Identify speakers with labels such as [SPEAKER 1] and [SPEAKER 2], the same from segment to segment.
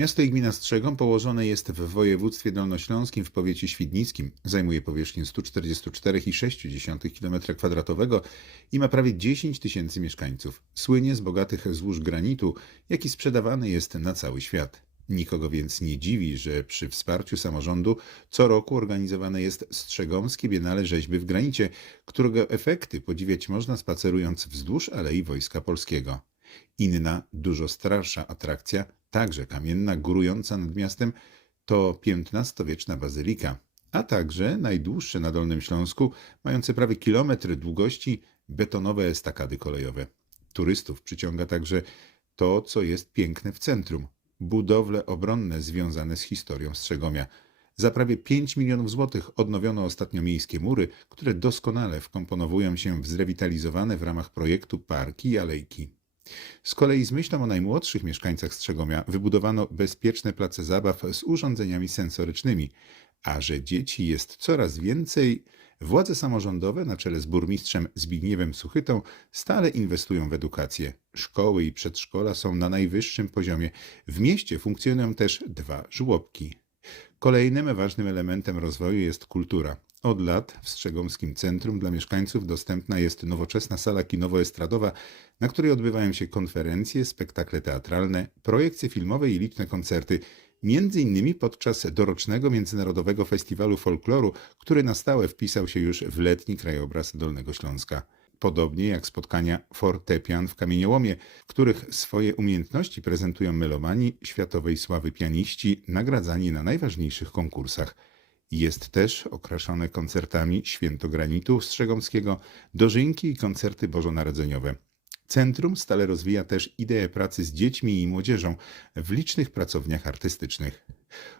[SPEAKER 1] Miasto i Strzegom położone jest w województwie dolnośląskim w powiecie świdnickim. Zajmuje powierzchnię 144,6 km2 i ma prawie 10 tysięcy mieszkańców. Słynie z bogatych złóż granitu, jaki sprzedawany jest na cały świat. Nikogo więc nie dziwi, że przy wsparciu samorządu co roku organizowane jest Strzegomskie Biennale Rzeźby w granicie, którego efekty podziwiać można spacerując wzdłuż Alei Wojska Polskiego. Inna, dużo starsza atrakcja, także kamienna, górująca nad miastem, to XV-wieczna bazylika, a także najdłuższe na Dolnym Śląsku, mające prawie kilometr długości, betonowe estakady kolejowe. Turystów przyciąga także to, co jest piękne w centrum budowle obronne związane z historią Strzegomia. Za prawie 5 milionów złotych odnowiono ostatnio miejskie mury, które doskonale wkomponowują się w zrewitalizowane w ramach projektu parki i alejki. Z kolei z myślą o najmłodszych mieszkańcach Strzegomia wybudowano bezpieczne place zabaw z urządzeniami sensorycznymi, a że dzieci jest coraz więcej, władze samorządowe na czele z burmistrzem Zbigniewem Suchytą stale inwestują w edukację. Szkoły i przedszkola są na najwyższym poziomie. W mieście funkcjonują też dwa żłobki. Kolejnym ważnym elementem rozwoju jest kultura. Od lat w Strzegomskim Centrum dla mieszkańców dostępna jest nowoczesna sala kinowo-estradowa, na której odbywają się konferencje, spektakle teatralne, projekcje filmowe i liczne koncerty, między innymi podczas dorocznego Międzynarodowego Festiwalu Folkloru, który na stałe wpisał się już w letni krajobraz Dolnego Śląska. Podobnie jak spotkania fortepian w Kamieniołomie, w których swoje umiejętności prezentują melomani światowej sławy pianiści nagradzani na najważniejszych konkursach. Jest też okraszone koncertami Święto Granitu Strzegomskiego, dożynki i koncerty bożonarodzeniowe. Centrum stale rozwija też ideę pracy z dziećmi i młodzieżą w licznych pracowniach artystycznych.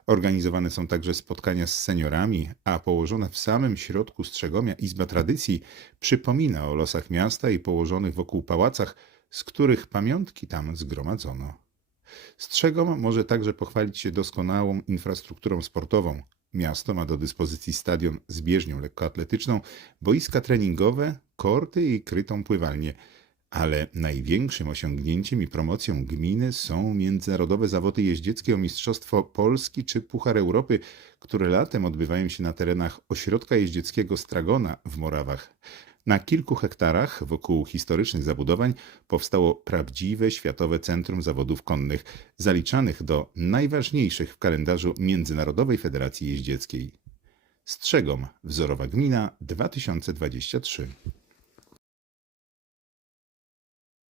[SPEAKER 1] Organizowane są także spotkania z seniorami, a położona w samym środku Strzegomia Izba Tradycji przypomina o losach miasta i położonych wokół pałacach, z których pamiątki tam zgromadzono. Strzegom może także pochwalić się doskonałą infrastrukturą sportową. Miasto ma do dyspozycji stadion z bieżnią lekkoatletyczną, boiska treningowe, korty i krytą pływalnię. Ale największym osiągnięciem i promocją gminy są międzynarodowe zawody jeździeckie o Mistrzostwo Polski czy Puchar Europy, które latem odbywają się na terenach ośrodka jeździeckiego Stragona w Morawach. Na kilku hektarach wokół historycznych zabudowań powstało prawdziwe światowe centrum zawodów konnych, zaliczanych do najważniejszych w kalendarzu Międzynarodowej Federacji Jeździeckiej. Strzegom, wzorowa gmina 2023.